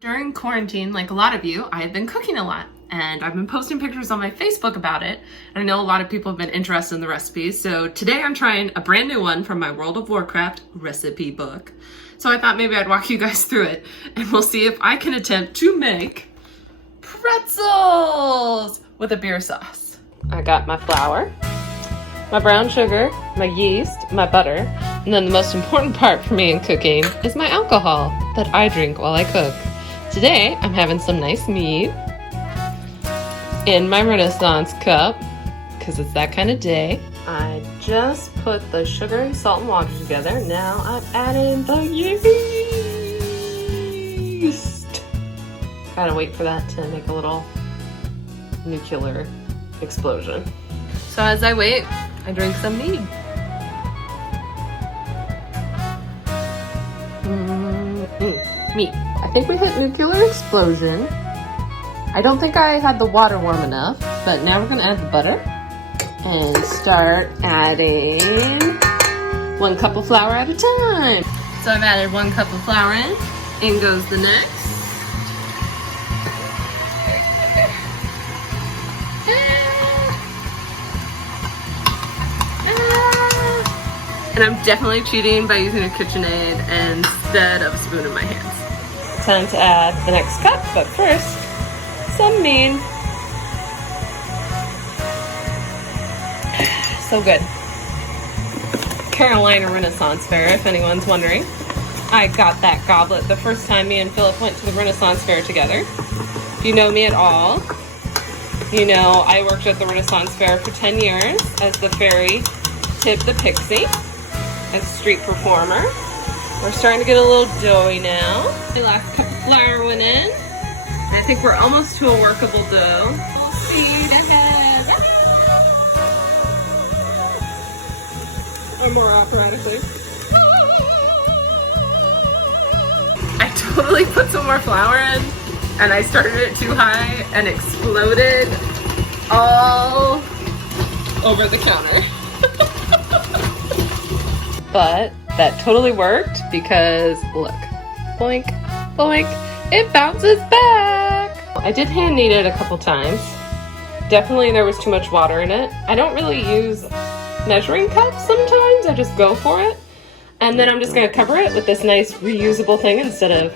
During quarantine, like a lot of you, I have been cooking a lot, and I've been posting pictures on my Facebook about it, and I know a lot of people have been interested in the recipes, so today I'm trying a brand new one from my World of Warcraft recipe book. So I thought maybe I'd walk you guys through it, and we'll see if I can attempt to make pretzels with a beer sauce. I got my flour, my brown sugar, my yeast, my butter, and then the most important part for me in cooking is my alcohol that I drink while I cook. Today, I'm having some nice mead in my Renaissance cup, because it's that kind of day. I just put the sugar and salt and water together. Now I'm adding the yeast. Gotta wait for that to make a little nuclear explosion. So as I wait, I drink some mead. Mead. I think we hit nuclear explosion. I don't think I had the water warm enough, but now we're gonna add the butter and start adding 1 cup of flour at a time. So I've added 1 cup of flour in goes the next. And I'm definitely cheating by using a KitchenAid instead of a spoon in my hands. Time to add the next cup, but first, some mead. So good. Carolina Renaissance Fair, if anyone's wondering. I got that goblet the first time me and Philip went to the Renaissance Fair together. If you know me at all, you know I worked at the Renaissance Fair for 10 years as the fairy Tib the Pixie, as a street performer. We're starting to get a little doughy now. The last cup of flour went in. And I think we're almost to a workable dough. Full speed ahead. Or more operatically. I totally put some more flour in, and I started it too high and exploded all over the counter. But that totally worked because look, boink, boink, it bounces back. I did hand knead it a couple times. Definitely there was too much water in it. I don't really use measuring cups sometimes, I just go for it. And then I'm just gonna cover it with this nice reusable thing instead of,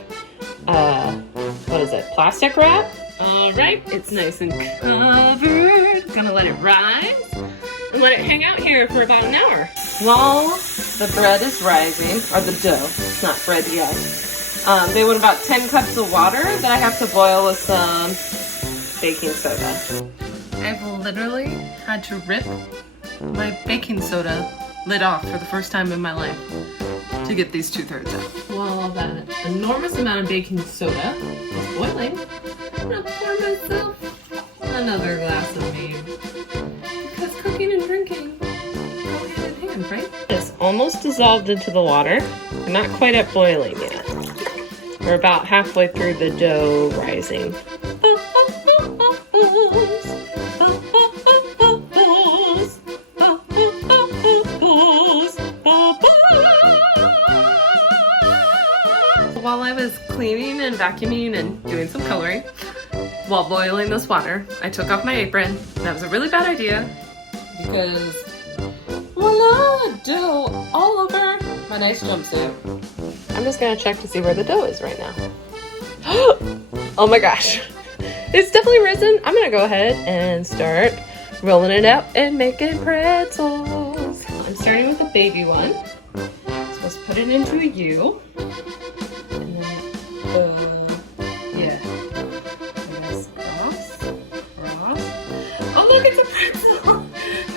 what is it, plastic wrap? All right, it's nice and covered. Gonna let it rise and let it hang out here for about an hour. While the bread is rising, or the dough, it's not bread yet, they want about 10 cups of water that I have to boil with some baking soda. I've literally had to rip my baking soda lid off for the first time in my life to get these 2/3 out. While that enormous amount of baking soda is boiling, I'm gonna pour myself another glass of mead. Because cooking and drinking go hand in hand, right? It's almost dissolved into the water. We're not quite at boiling yet. We're about halfway through the dough rising. While I was cleaning and vacuuming and doing some coloring, while boiling this water, I took off my apron. That was a really bad idea because voila, dough all over my nice jumpsuit. I'm just gonna check to see where the dough is right now. Oh my gosh, it's definitely risen. I'm gonna go ahead and start rolling it out and making pretzels. I'm starting with a baby one. I'm supposed to put it into a U. And then, yeah. Oh look, it's a pretzel!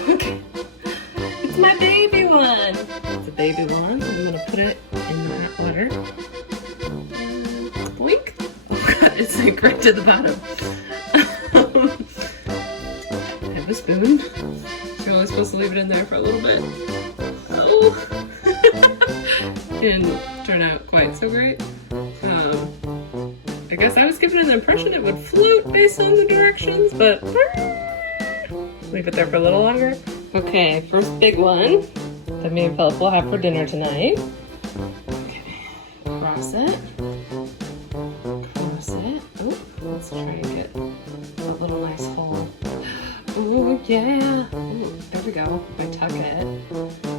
Okay. It's my baby one! It's a baby one. I'm gonna put it in the water. Boink! Oh god, it's like right to the bottom. I have a spoon. You're only supposed to leave it in there for a little bit. Oh! Didn't turn out quite so great. I guess I was given an impression it would float based on the directions, but leave it there for a little longer. Okay, first big one that me and Philip will have for dinner tonight. Okay, cross it. Cross Yeah. Ooh, there we go. I tuck it.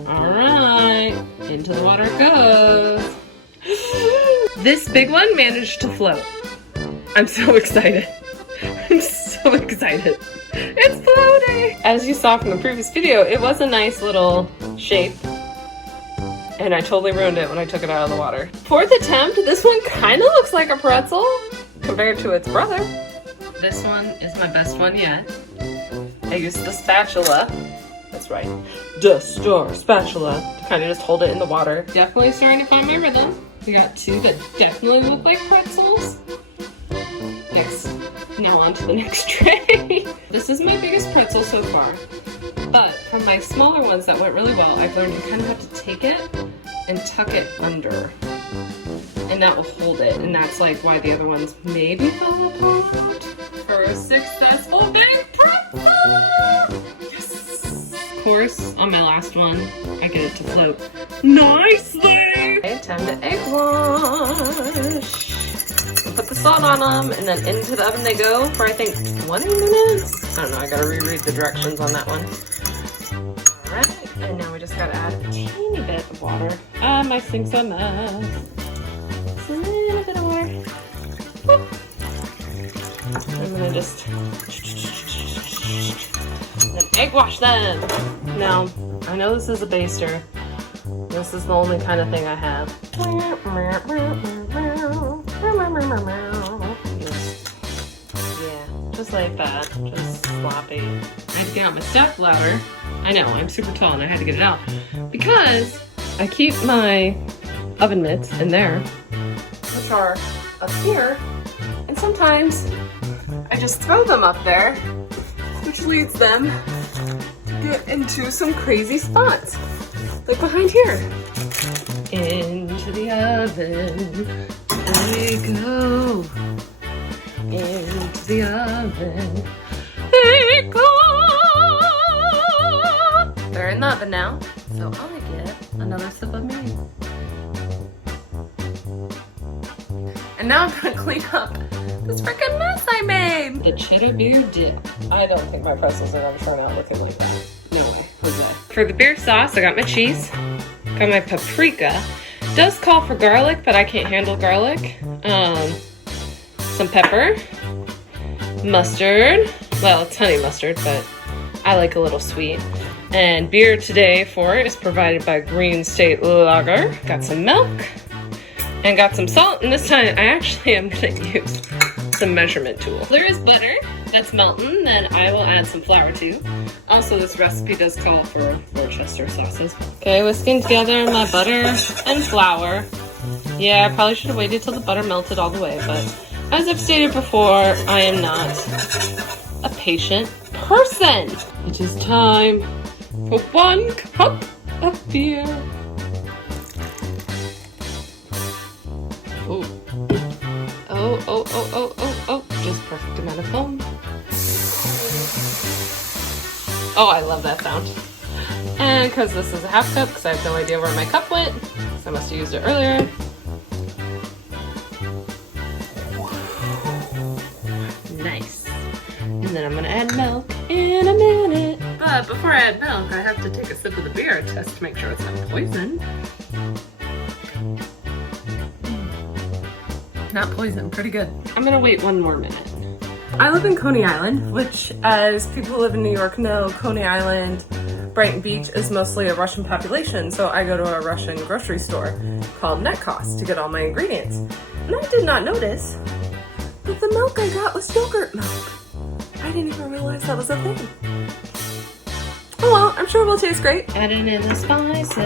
All right. Into the water it goes. This big one managed to float. I'm so excited. I'm so excited. It's floating! As you saw from the previous video, it was a nice little shape. And I totally ruined it when I took it out of the water. Fourth attempt, this one kind of looks like a pretzel compared to its brother. This one is my best one yet. I used the spatula. That's right. The Star spatula to kind of just hold it in the water. Definitely starting to find my rhythm. We got two that definitely look like pretzels. Yes. Now on to the next tray. This is my biggest pretzel so far. But from my smaller ones that went really well, I've learned you kind of have to take it and tuck it under. And that will hold it. And that's like why the other ones maybe fell apart. For a successful big pretzel! Yes! Of course, on my last one, I get it to float nicely! Okay, time to egg wash. Put the salt on them, and then into the oven they go for I think 20 minutes. I don't know, I gotta reread the directions on that one. Alright, and now we just gotta add a teeny bit of water. Ah, my sink's a mess. Just a little bit of water. Woo. I'm gonna just and egg wash them. Now, I know this is a baster. This is the only kind of thing I have. Yeah, just like that. Just sloppy. I had to get out my step ladder. I know, I'm super tall and I had to get it out. Because I keep my oven mitts in there, which are up here. And sometimes I just throw them up there, which leads them to get into some crazy spots. Like behind here. Into the oven they go. Into the oven they go. They're in the oven now, so I'll get another sip of me. And now I'm gonna clean up this freaking mess I made. The cheddar beer dip. I don't think my pretzels are gonna turn out looking like that. No way. For the beer sauce, I got my cheese, got my paprika. It does call for garlic, but I can't handle garlic. Some pepper, mustard. Well, it's honey mustard, but I like a little sweet. And beer today for it is provided by Green State Lager. Got some milk and got some salt. And this time I actually am gonna use some measurement tool. There is butter that's melting, then I will add some flour too. Also, this recipe does call for Worcester sauces. Okay, whisking together my butter and flour. Yeah, I probably should have waited till the butter melted all the way, but as I've stated before, I am not a patient person. It is time for 1 cup of beer. Oh. Oh. Just perfect amount of foam. Oh, I love that sound. And because this is a half cup, because I have no idea where my cup went, so I must have used it earlier. Nice. And then I'm gonna add milk in a minute. But before I add milk, I have to take a sip of the beer test to make sure it's not poison. Not poison, pretty good. I'm gonna wait 1 more minute. I live in Coney Island, which, as people who live in New York know, Coney Island, Brighton Beach is mostly a Russian population, so I go to a Russian grocery store called Net Cost to get all my ingredients. And I did not notice that the milk I got was yogurt milk. I didn't even realize that was a thing. Oh well, I'm sure it will taste great. Adding in the spices.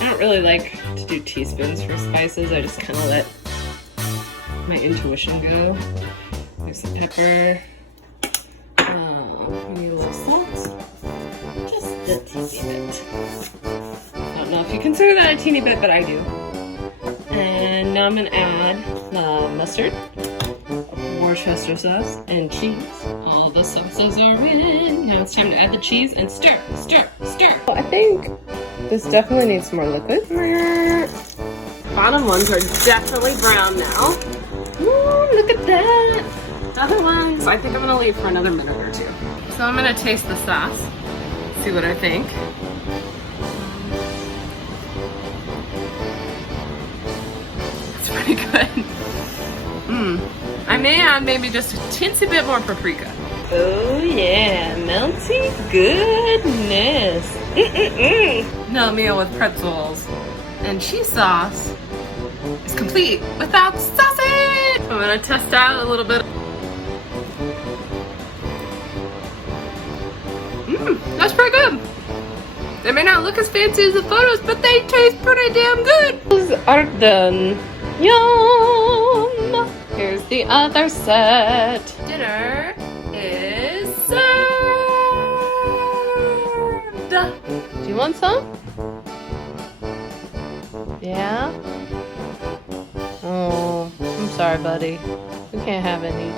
I don't really like to do teaspoons for spices. I just kind of let my intuition go. There's some pepper. We need a little salt. Just a teeny bit. I don't know if you consider that a teeny bit, but I do. And now I'm going to add the mustard, Worcester sauce, and cheese. All the sauces are in. Now it's time to add the cheese and stir, stir, stir. I think this definitely needs more liquid. Bottom ones are definitely brown now. Ooh, look at that. The other ones, I think I'm gonna leave for another minute or 2. So I'm gonna taste the sauce, see what I think. It's pretty good. I may add maybe just a teensy bit more paprika. Oh yeah, melty goodness. No meal with pretzels and cheese sauce is complete without sausage. I'm gonna test out a little bit. That's pretty good. They may not look as fancy as the photos, but they taste pretty damn good. Those are done. Yum! Here's the other set. Dinner is served. Do you want some? Yeah? Oh, I'm sorry, buddy. We can't have any.